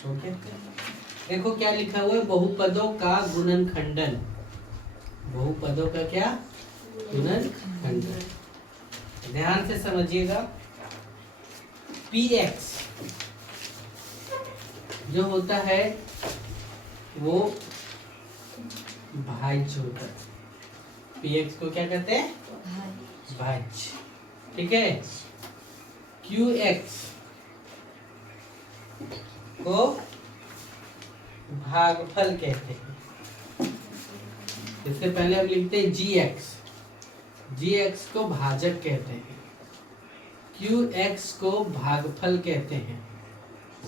Okay, देखो क्या लिखा हुआ है, बहुपदों का गुणनखंडन। बहुपदों का क्या गुणनखंडन, ध्यान से समझिएगा। px जो होता है वो भाज्य होता है। px को क्या कहते हैं, भाज्य, ठीक है। qx को भागफल कहते हैं। इससे पहले हम लिखते हैं gx, gx को भाजक कहते हैं, qx को भागफल कहते हैं,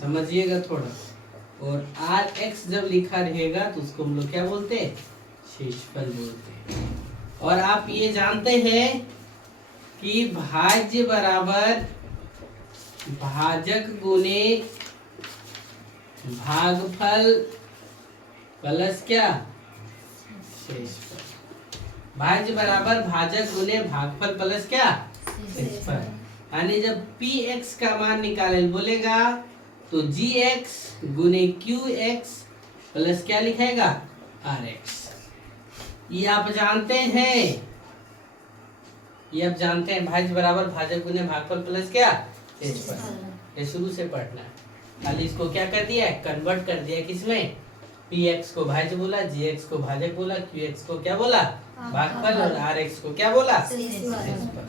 समझिएगा थोड़ा। और rx जब लिखा रहेगा तो उसको हम लोग क्या बोलते हैं, शेषफल बोलते हैं। और आप ये जानते हैं कि भाज्य बराबर भाजक गुने भागफल प्लस क्या, शेषफल। भाज्य बराबर भाजक गुने भागफल प्लस क्या, शेषफल। यानी जब px का मान निकाले बोलेगा तो gx गुने qx प्लस क्या लिखेगा, rx। ये आप जानते हैं, ये आप जानते हैं, भाज्य बराबर भाजक गुने भागफल प्लस क्या, शेषफल। ये शुरू से पढ़ना है। खाली इसको क्या कर दिया है, कन्वर्ट कर दिया किसमें, px को भाज्य बोला, gx को भाजक बोला, qx को क्या बोला, भागफल, और rx को क्या बोला, शेषफल।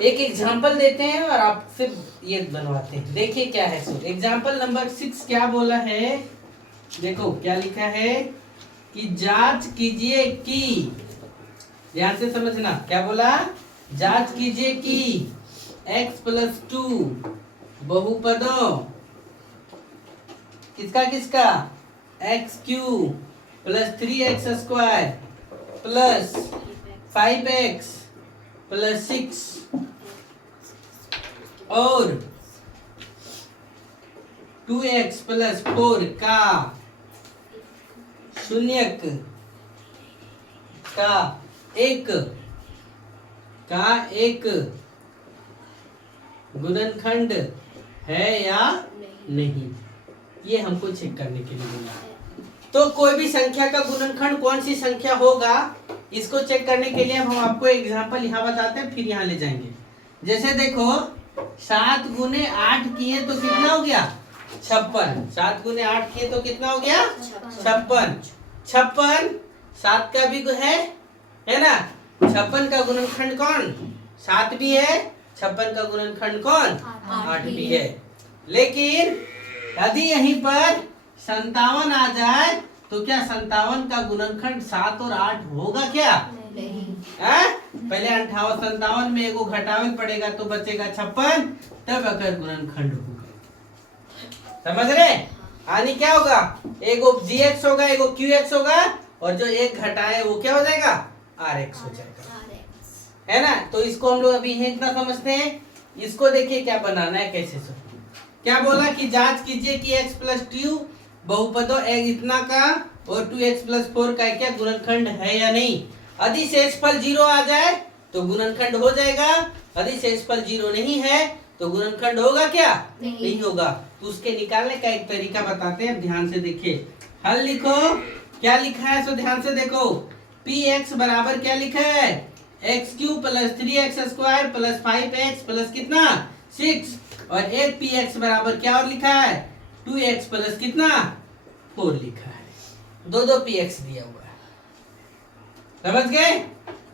एक एग्जाम्पल देते हैं और आपसे ये बनवाते हैं, देखिए क्या है। सो एग्जाम्पल नंबर 6 क्या बोला है, देखो क्या लिखा है कि जांच कीजिए कि, ध्यान से समझना, क्या बोला, जांच कीजिए कि x+2 बहुपदों किसका किसका, x³ plus 3x² plus 5x plus 6 और 2x प्लस 4 का शून्यक का एक गुणनखंड है या नहीं, ये हमको चेक करने के लिए मिला। तो कोई भी संख्या का गुणनखंड कौन सी संख्या होगा, इसको चेक करने के लिए हम आपको एग्जांपल यहाँ बताते हैं, फिर यहाँ ले जाएंगे। जैसे देखो 7 गुने 8 किए तो कितना हो गया, 56। 7 गुने 8 किए तो कितना हो गया, 56। 56 7 का भी है ना, 56 का गुणनखंड कौन, 7 भी है, 56 का गुणनखंड कौन, 8 भी है। लेकिन यदि यहीं पर 57 आ जाए तो क्या 57 का गुणनखंड 7 और 8 होगा क्या, नहीं। पहले 58 57 में एगो घटावन पड़ेगा तो बचेगा 56, तब अगर गुणनखंड होगा, समझ रहे। यानी क्या होगा, एगो gx होगा, एगो qx होगा, और जो एक घटाए वो क्या हो जाएगा, rx हो जाएगा, है ना। तो इसको हम लोग अभी इतना समझते हैं। इसको देखिए क्या बनाना है, कैसे से क्या बोला कि जांच कीजिए कि x+2 बहुपदों इतना का और 2x+4 का क्या गुणनखंड है या नहीं। यदि शेषफल 0 आ जाए तो गुणनखंड हो जाएगा, यदि शेषफल 0 नहीं है तो गुणनखंड होगा क्या, नहीं होगा। तो उसके निकालने का एक तरीका बताते हैं, ध्यान से देखिए। हल लिखो, क्या लिखा है सो ध्यान से देखो। px बराबर क्या लिखा है, x³ plus 3x² plus 5x plus कितना 6, और एक px बराबर क्या और लिखा है, 2x प्लस कितना 4 लिखा है। दो px दिया हुआ है, समझ गए।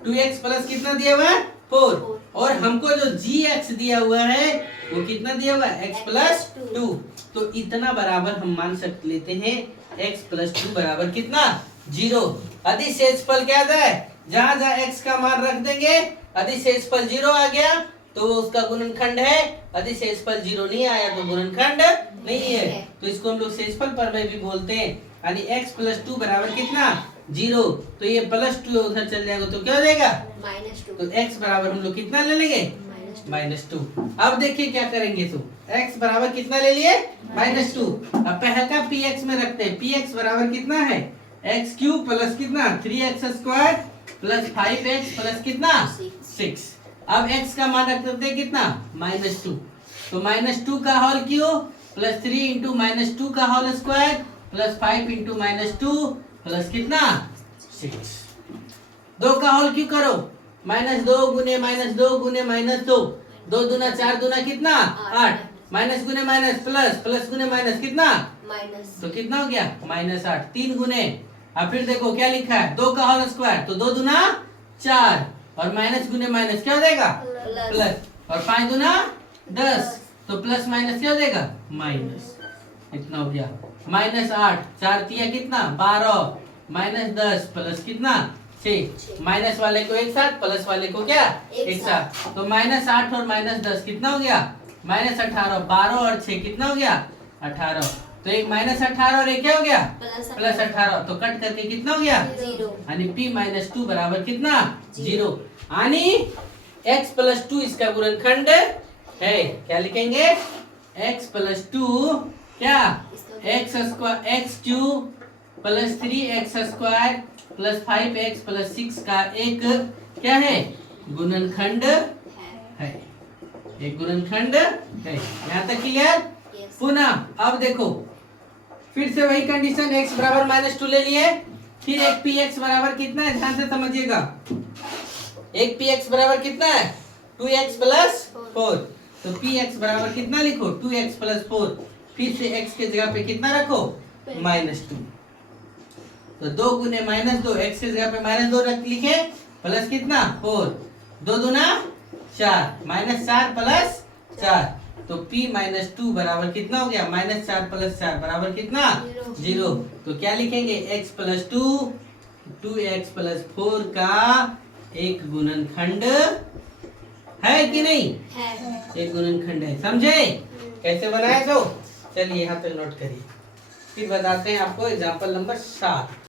2x प्लस कितना दिया हुआ है, 4, और हमको जो gx दिया हुआ है वो कितना दिया हुआ है, x+2। तो इतना बराबर हम मान सकते लेते हैं x+2 बराबर कितना 0। यदि शेषफल क्या जाए, जहां जहां x का मान रख देंगे, यदि शेषफल 0 आ गया तो उसका गुणनखंड है, यदि शेषफल 0 नहीं आया तो गुणनखंड नहीं है। तो इसको हम लोग शेषफल प्रमेय भी बोलते हैं। यानी x+2 बराबर कितना 0, तो ये +2 उधर चल जाएगा तो क्या हो जाएगा -2। तो x बराबर हम लोग कितना ले लेंगे, -2। अब देखिए क्या करेंगे, तो x बराबर कितना ले लिए, -2। अब पहला px में रखते हैं, px बराबर कितना है, x³ प्लस कितना 3x² प्लस 5x प्लस कितना 6। अब x का मान रख देते हैं कितना, -2। तो -2 का होल क्यों, प्लस 3 इंटू -2 का whole square plus 5 into -2 plus कितना 6। 2 का होल क्यों करो, -2 गुने -2 गुने -2, 2 दूना 4 दूना कितना 8, माइनस गुने माइनस प्लस, प्लस गुने माइनस कितना माइनस, तो कितना हो गया -8। 3 गुने, अब फिर देखो क्या लिखा है 2 का होल स्क्वायर, तो 2 दूना 4 और माइनस गुने माइनस क्या हो जाएगा प्लस, और 5 दूना 10, तो प्लस माइनस क्या हो जाएगा माइनस। इतना हो गया -8, 4 तिया कितना 12, -10 प्लस कितना 6, माइनस वाले को एक साथ प्लस वाले को क्या एक साथ, तो -8 और -10 कितना हो गया -18, 12 और 6 कितना हो गया 18, तो एक -18 और एक क्या हो गया +18, तो कट करके कितना हो गया 0, यानी p - 2 बराबर कितना 0, यानी x + 2 इसका गुणनखंड है। क्या लिखेंगे x + 2 क्या x³ + 3x² + 5x + 6 का एक क्या है गुणनखंड है, एक गुणनखंड है। यहाँ तक क्लियर। पुनः अब देखो फिर से वही कंडीशन, x बराबर -2 ले लिए, फिर एक px बराबर कितना है ध्यान से समझिएगा, एक px बराबर कितना है 2x + 4, तो px बराबर कितना लिखो 2x + 4, फिर से x के जगह पे कितना रखो -2, तो 2 गुने -2, x के जगह पे -2 रख लिखे, प्लस कितना 4, 2 दूना 4, -4 प्लस 4, तो p - 2 बराबर कितना हो गया -4 + 4 बराबर कितना 0, तो क्या लिखेंगे x + 2 2x + 4 का एक गुणनखंड है कि नहीं है, एक गुणनखंड है। समझे कैसे बनाए, तो चलिए यहाँ पे नोट करिए, फिर बताते हैं आपको एग्जांपल नंबर 7।